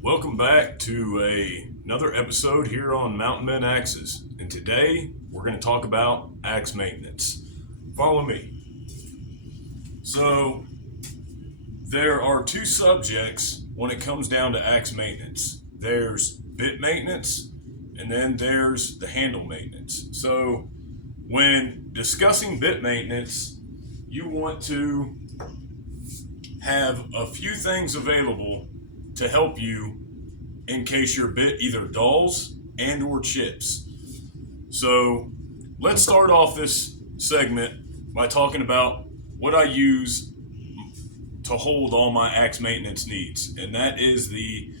Welcome back to another episode here on Mountain Men Axes. And today we're going to talk about axe maintenance. Follow me. So, there are two subjects when it comes down to axe maintenance. There's bit maintenance, and then there's the handle maintenance. So, when discussing bit maintenance, you want to have a few things available to help you in case your bit either dulls and or chips. So let's start off this segment by talking about what I use to hold all my axe maintenance needs, and that is the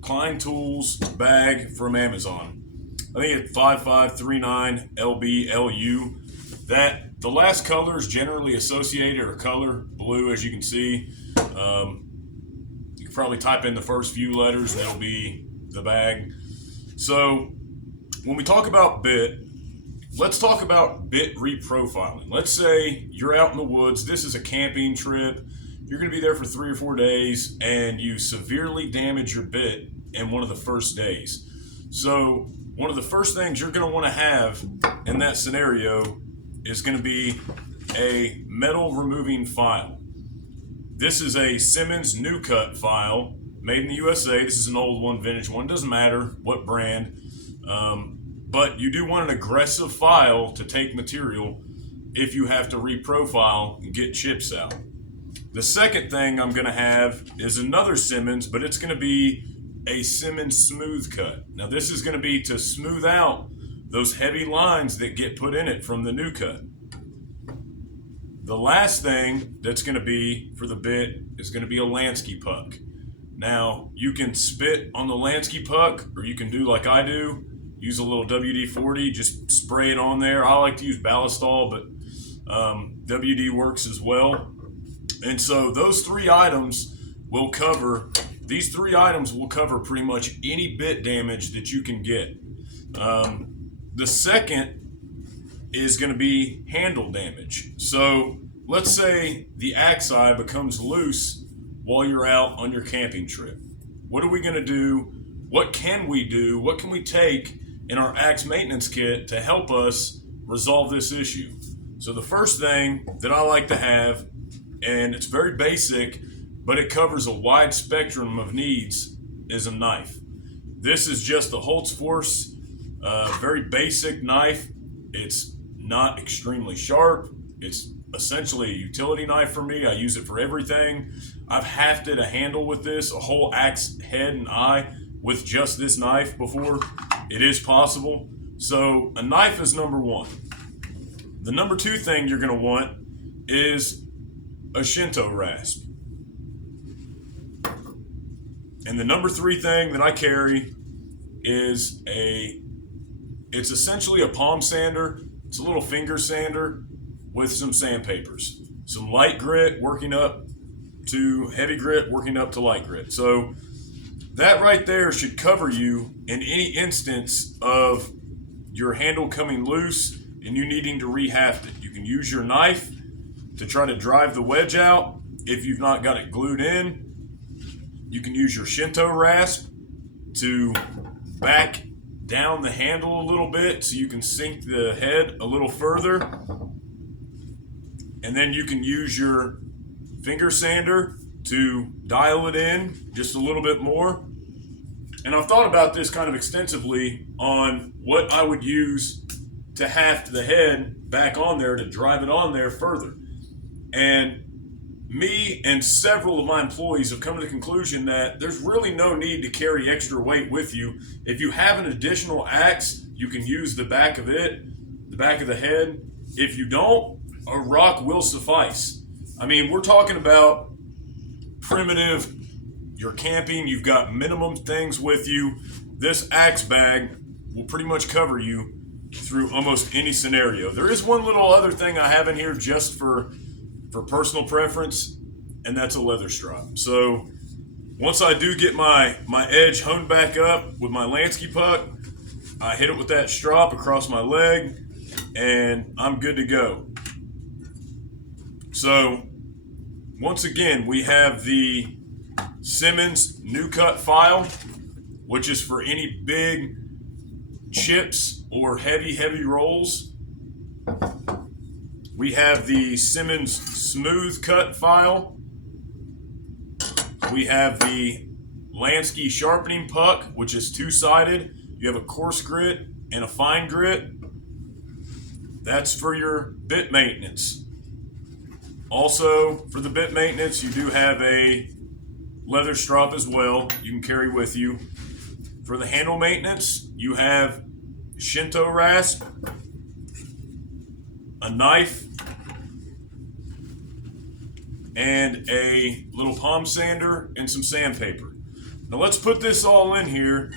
Klein Tools bag from Amazon. I think it's 5539 LBLU. That the last colors generally associated are color blue, as you can see. You can probably type in the first few letters and that'll be the bag. So when we talk about bit, let's talk about bit reprofiling. Let's say you're out in the woods. This is a camping trip. You're going to be there for 3 or 4 days and you severely damage your bit in one of the first days. So one of the first things you're going to want to have in that scenario is going to be a metal removing file. This is a Simmons New Cut file made in the USA. This is an old one, vintage one. Doesn't matter what brand. But you do want an aggressive file to take material if you have to reprofile and get chips out. The second thing I'm going to have is another Simmons, but it's going to be a Simmons Smooth Cut. Now this is going to be to smooth out those heavy lines that get put in it from the New Cut. The last thing that's going to be for the bit is going to be a Lansky puck. Now, you can spit on the Lansky puck, or you can do like I do, use a little WD-40, just spray it on there. I like to use Ballistol, but WD works as well. And so those three items will cover pretty much any bit damage that you can get. The second is going to be handle damage. So let's say the axe eye becomes loose while you're out on your camping trip. What are we going to do? What can we do? What can we take in our axe maintenance kit to help us resolve this issue? So the first thing that I like to have, and it's very basic, but it covers a wide spectrum of needs, is a knife. This is just a Holtzforce, very basic knife. It's not extremely sharp. It's essentially a utility knife for me. I use it for everything. I've hafted a handle with this, a whole axe head and eye with just this knife before. It is possible. So a knife is number one. The number two thing you're going to want is a Shinto rasp. And the number three thing that I carry is it's essentially a palm sander. It's a little finger sander with some sandpapers. Some light grit working up to heavy grit, working up to light grit. So that right there should cover you in any instance of your handle coming loose and you needing to rehaft it. You can use your knife to try to drive the wedge out if you've not got it glued in. You can use your Shinto rasp to back down the handle a little bit so you can sink the head a little further. And then you can use your finger sander to dial it in just a little bit more. And I've thought about this kind of extensively on what I would use to haft the head back on there to drive it on there further. And me and several of my employees have come to the conclusion that there's really no need to carry extra weight with you. If you have an additional axe, you can use the back of it, the back of the head. If you don't, a rock will suffice. I mean, we're talking about primitive, you're camping, you've got minimum things with you. This axe bag will pretty much cover you through almost any scenario. There is one little other thing I have in here just for personal preference, and that's a leather strap. So once I do get my edge honed back up with my Lansky puck, I hit it with that strap across my leg, and I'm good to go. So once again, we have the Simmons New Cut file, which is for any big chips or heavy rolls. We have the Simmons Smooth Cut file. We have the Lansky Sharpening Puck, which is two-sided. You have a coarse grit and a fine grit. That's for your bit maintenance. Also, for the bit maintenance, you do have a leather strop as well you can carry with you. For the handle maintenance, you have Shinto rasp, a knife, and a little palm sander and some sandpaper. Now let's put this all in here.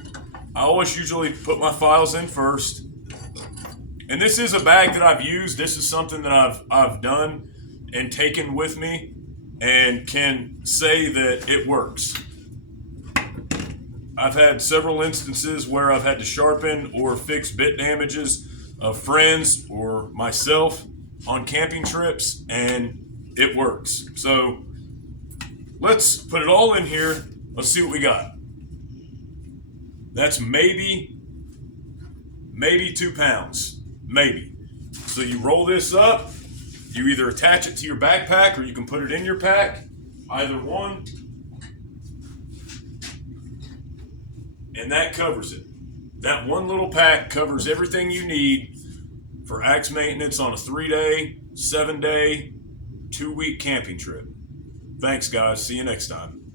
I always usually put my files in first. And this is a bag that I've used. This is something that I've done and taken with me and can say that it works. I've had several instances where I've had to sharpen or fix bit damages of friends or myself on camping trips, and it works. So let's put it all in here. Let's see what we got. That's maybe 2 pounds, maybe. So you roll this up, you either attach it to your backpack or you can put it in your pack, either one. And that covers it. That one little pack covers everything you need for axe maintenance on a 3-day, 7-day, 2-week camping trip. Thanks, guys. See you next time.